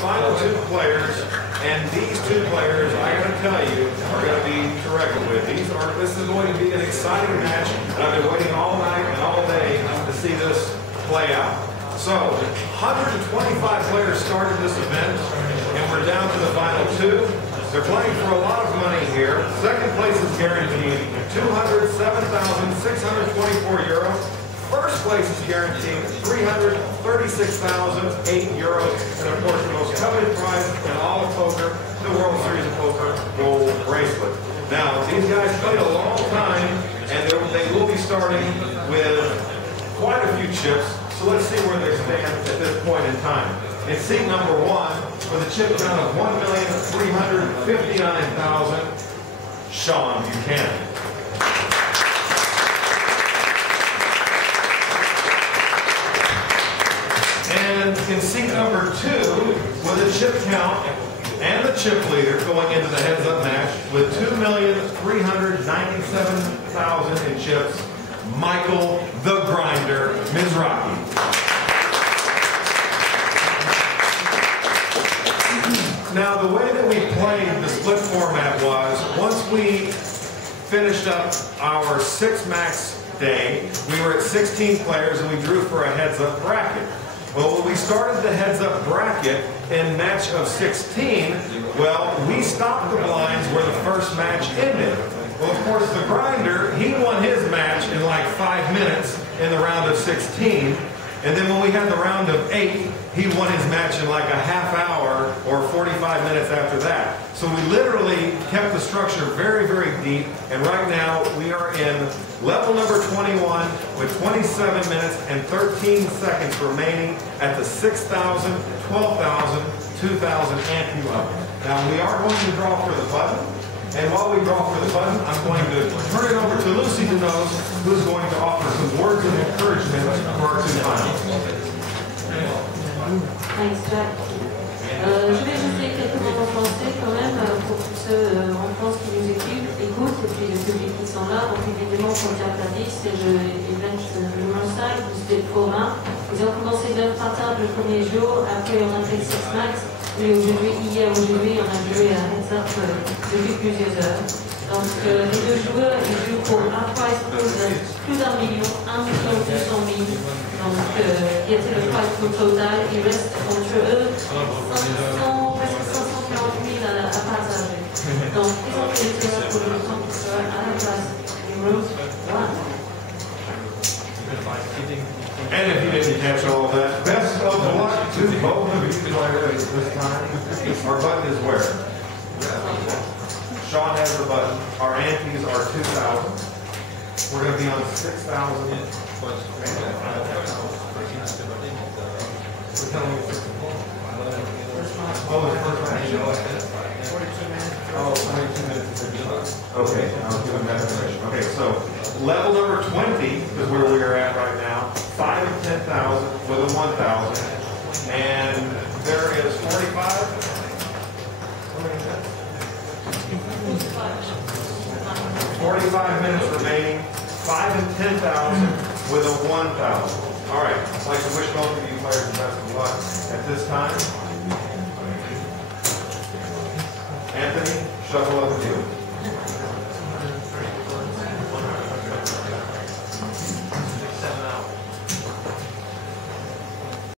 final two players, and these two players, I got to tell you, are going to be to reckon with. This is going to be an exciting match, and I've been waiting all night and all day to see this play out. So, 125 players started this event, and we're down to the final two. They're playing for a lot of money here. Second place is guaranteed €207,624. First place is guaranteed €336,008. And of course, the most coveted prize in all of poker, the World Series of Poker gold bracelet. Now, these guys played a long time, and they will be starting with quite a few chips. So let's see where they stand at this point in time. In seat number one, with a chip count of $1,359,000, Sean Buchanan. And in seat number two, with a chip count and the chip leader going into the heads-up match with $2,397,000 in chips, Michael the Grinder Mizrachi. Now, the way that we played the split format was, once we finished up our 6-max day, we were at 16 players and we drew for a heads-up bracket. Well, when we started the heads-up bracket in match of 16, well, we stopped the blinds where the first match ended. Well, of course, the Grinder, he won his match in like 5 minutes in the round of 16. And then when we had the round of 8, he won his match in like a half hour or 45 minutes after that. So we literally kept the structure very, very deep. And right now we are in level number 21 with 27 minutes and 13 seconds remaining at the 6,000, 12,000, 2,000 ante level. Now we are going to draw for the button. And while we draw for the button, I'm going to turn it over to Lucy Denos, who's going to offer some words of encouragement for our two finals. Thanks, Jack. Je vais juste dire quelques mots en français quand même pour tous ceux en France qui nous écoutent et puis le public qui sont là. Donc évidemment, comme Jack l'a dit, c'est l'event numéro 5 du split format. Ils ont commencé d'un matin le premier jour, après on a fait 6 max. Et aujourd'hui, on a joué à heads up depuis plusieurs heures. Donc les deux joueurs, ils jouent pour un prize pool de plus d'1 million, 1,2 million. Donc qui était le prize pool total. Il reste entre eux presque 540 000 à partager. Donc ils ont fait le tir pour le compétiteur à la place numéro 1. And if you didn't catch all of that, best of luck to both of you players this time. Our button is where? Sean has the button. Our antes are 2,000. We're going to be on 6,000. Oh, the first match. Oh, 22 minutes. Okay, I'll give him that information. Okay, so level number 20 is where we are at right now. 5 and 10,000 with a 1,000. And there is 45. How many minutes? 45 minutes remaining. 5 and 10,000 with a 1,000. All right, I'd like to wish both of you players the best of luck at this time. Anthony, shuffle up with you.